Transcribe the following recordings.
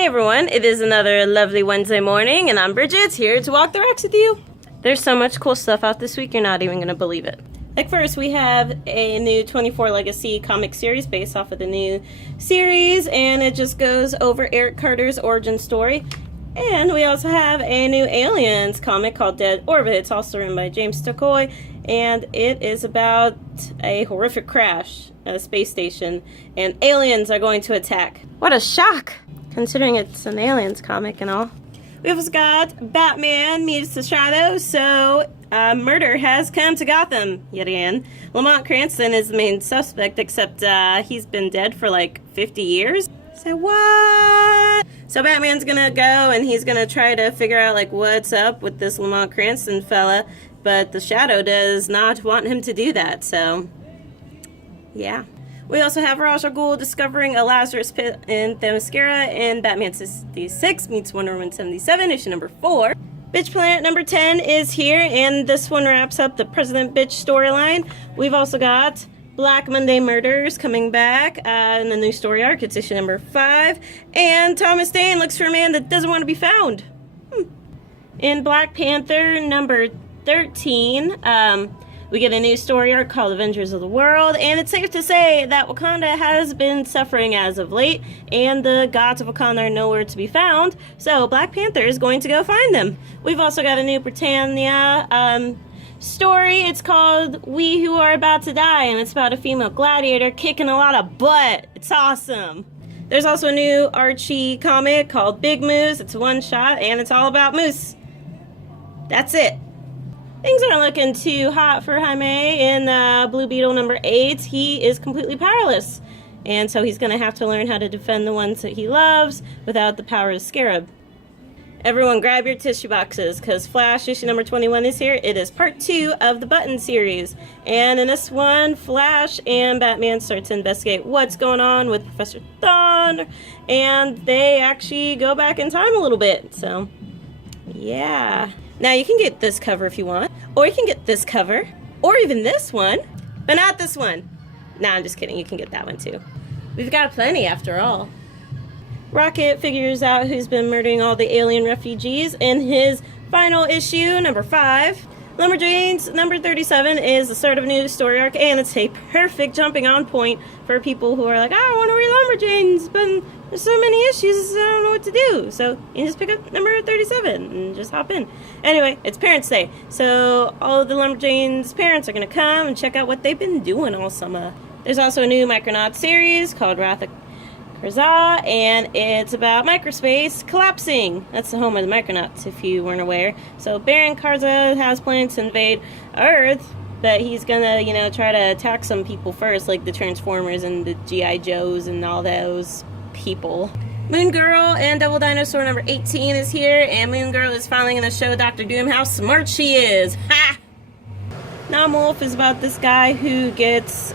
Hey everyone, it is another lovely Wednesday morning, and I'm Bridget, here to walk the racks with you. There's so much cool stuff out this week, you're not even going to believe it. Like first, we have a new 24 Legacy comic series based off of the new series, and it just goes over Eric Carter's origin story. And we also have a new Aliens comic called Dead Orbit. It's also written by James Stokoe, and it is about a horrific crash at a space station, and aliens are going to attack. What a shock, considering it's an Aliens comic and all. We've also got Batman meets the Shadow, so murder has come to Gotham yet again. Lamont Cranston is the main suspect, except he's been dead for like 50 years. So what? So Batman's gonna go and he's gonna try to figure out like what's up with this Lamont Cranston fella, but the Shadow does not want him to do that, so yeah. We also have Ra's al Ghul discovering a Lazarus pit in Themyscira in Batman 66 meets Wonder Woman 77, issue number 4. Bitch Planet number 10 is here, and this one wraps up the President Bitch storyline. We've also got Black Monday Murders coming back in the new story arc. It's issue number 5. And Thomas Dane looks for a man that doesn't want to be found. In Black Panther number 13, we get a new story arc called Avengers of the World, and it's safe to say that Wakanda has been suffering as of late, and the gods of Wakanda are nowhere to be found, so Black Panther is going to go find them. We've also got a new Britannia story. It's called We Who Are About to Die, and it's about a female gladiator kicking a lot of butt. It's awesome. There's also a new Archie comic called Big Moose. It's a one-shot, and it's all about moose. That's it. Things aren't looking too hot for Jaime in Blue Beetle number 8. He is completely powerless, and so he's going to have to learn how to defend the ones that he loves without the power of the Scarab. Everyone grab your tissue boxes, because Flash issue number 21 is here. It is part 2 of the Button series, and in this one, Flash and Batman start to investigate what's going on with Professor Thunder, and they actually go back in time a little bit, so yeah. Now you can get this cover if you want, or you can get this cover, or even this one, but not this one. Nah, I'm just kidding, you can get that one too. We've got plenty after all. Rocket figures out who's been murdering all the alien refugees in his final issue, number 5. Lumberjanes number 37 is the start of a new story arc, and it's a perfect jumping on point for people who are like, I want to read Lumberjanes, but there's so many issues, I don't know what to do. So you just pick up number 37 and just hop in. Anyway, it's Parents' Day, so all of the Lumberjanes' parents are going to come and check out what they've been doing all summer. There's also a new Micronaut series called Wrath of Krza, and it's about microspace collapsing. That's the home of the Micronauts, if you weren't aware. So Baron Krza has plans to invade Earth, but he's gonna, try to attack some people first, like the Transformers and the G.I. Joes and all those people. Moon Girl and Devil Dinosaur number 18 is here, and Moon Girl is finally gonna show Dr. Doom how smart she is. Ha! Wolf is about this guy who gets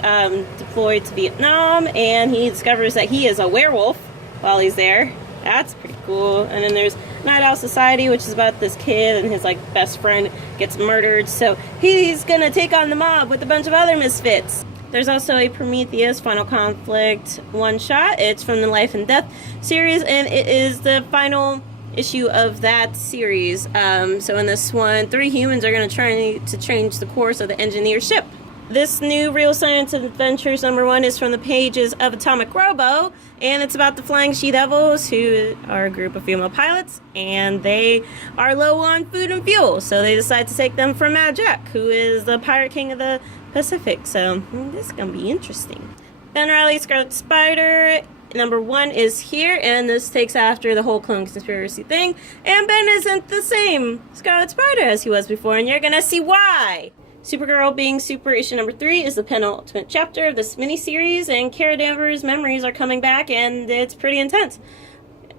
deployed to Vietnam, and he discovers that he is a werewolf while he's there. That's pretty cool. And then there's Night Owl Society, which is about this kid and his best friend gets murdered, so he's gonna take on the mob with a bunch of other misfits. There's also a Prometheus Final Conflict one-shot. It's from the Life and Death series, and it is the final issue of that series. So in this one, 3 humans are going to try to change the course of the engineer ship. This new Real Science Adventures number 1 is from the pages of Atomic Robo, and it's about the Flying She-Devils, who are a group of female pilots, and they are low on food and fuel, so they decide to take them from Mad Jack, who is the Pirate King of the Pacific. So this is going to be interesting. Ben Reilly Scarlet Spider number 1 is here, and this takes after the whole clone conspiracy thing, and Ben isn't the same Scarlet Spider as he was before, and you're gonna see why. Supergirl Being Super issue number 3 is the penultimate chapter of this miniseries, and Kara Danvers' memories are coming back, and it's pretty intense.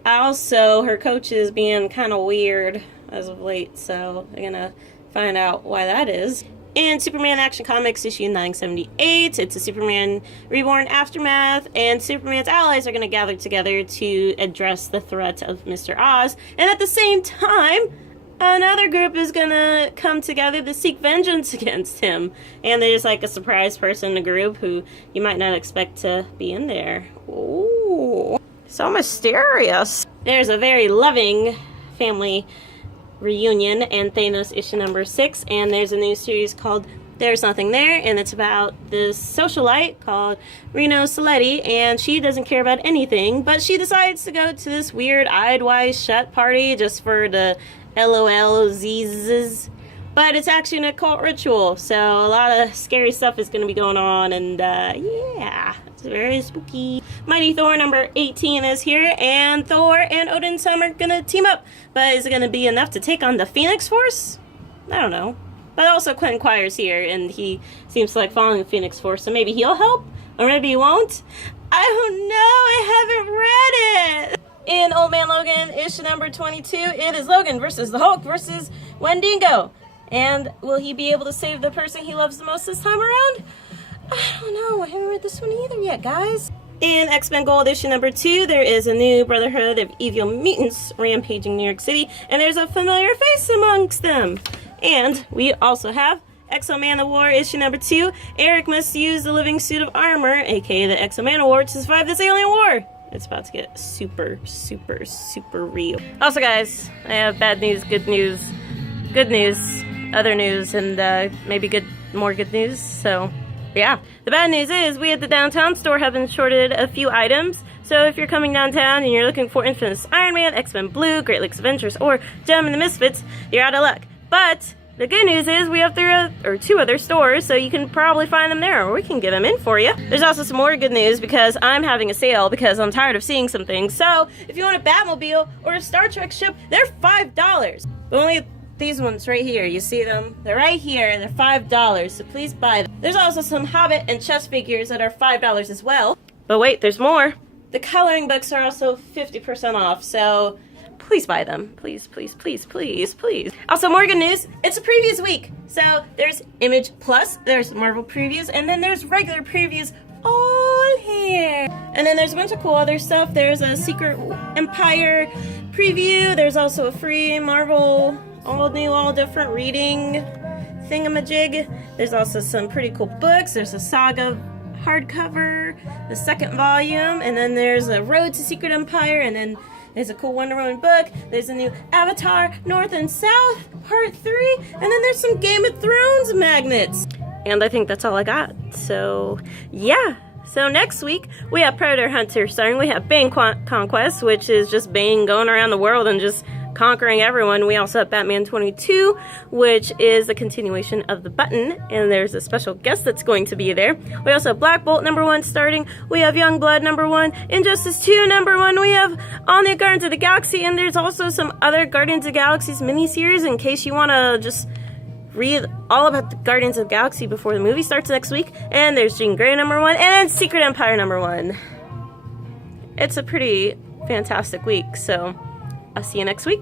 Also, her coach is being kind of weird as of late, so I'm gonna find out why that is. In Superman Action Comics issue 978, it's a Superman Reborn Aftermath, and Superman's allies are going to gather together to address the threat of Mr. Oz, and at the same time, another group is going to come together to seek vengeance against him, and there's a surprise person in the group who you might not expect to be in there. Ooh. So mysterious. There's a very loving family reunion and Thanos issue number 6, and there's a new series called There's Nothing There, and it's about this socialite called Reno Saletti, and she doesn't care about anything, but she decides to go to this weird Eyed Wise Shut party just for the LOLZs. But it's actually an occult ritual, so a lot of scary stuff is going to be going on, and yeah, it's very spooky. Mighty Thor number 18 is here, and Thor and Odin's son are going to team up. But is it going to be enough to take on the Phoenix Force? I don't know. But also Quentin Quire's here, and he seems to like following the Phoenix Force, so maybe he'll help, or maybe he won't. I don't know, I haven't read it! In Old Man Logan, issue number 22, it is Logan versus the Hulk versus Wendigo. And will he be able to save the person he loves the most this time around? I don't know. I haven't read this one either yet, guys. In X-Men Gold issue number 2, there is a new Brotherhood of Evil Mutants rampaging New York City, and there's a familiar face amongst them. And we also have Exo-Man of War issue number 2. Eric must use the living suit of armor, aka the Exo-Man of War, to survive this alien war. It's about to get super, super, super real. Also, guys, I have bad news, good news, other news, and maybe more good news. So yeah, the bad news is we at the downtown store have been shorted a few items. So if you're coming downtown and you're looking for Infamous Iron Man, X-Men Blue, Great Lakes Adventures, or Gem and the Misfits, you're out of luck. But the good news is we have 2 other stores, so you can probably find them there, or we can get them in for you. There's also some more good news because I'm having a sale because I'm tired of seeing some things. So if you want a Batmobile or a Star Trek ship, they're $5. But only these ones right here, you see them? They're right here, and they're $5, so please buy them. There's also some Hobbit and chess figures that are $5 as well. But wait, there's more. The coloring books are also 50% off, so please buy them. Please, please, please, please, please. Also, more good news. It's a previews week. So there's Image Plus, there's Marvel previews, and then there's regular previews all here. And then there's a bunch of cool other stuff. There's a Secret Empire preview. There's also a free Marvel all new, all different reading thingamajig. There's also some pretty cool books. There's a Saga hardcover, the 2nd volume, and then there's a Road to Secret Empire, and then there's a cool Wonder Woman book. There's a new Avatar North and South Part 3, and then there's some Game of Thrones magnets. And I think that's all I got. So yeah. So next week we have Predator Hunter starting. We have Bane Conquest, which is just Bane going around the world and just conquering everyone. We also have Batman 22, which is the continuation of The Button, and there's a special guest that's going to be there. We also have Black Bolt number 1 starting. We have Youngblood number 1, Injustice 2 number 1. We have All New Guardians of the Galaxy, and there's also some other Guardians of the Galaxy's miniseries in case you want to just read all about the Guardians of the Galaxy before the movie starts next week. And there's Jean Grey number 1, and then Secret Empire number 1. It's a pretty fantastic week, so I'll see you next week.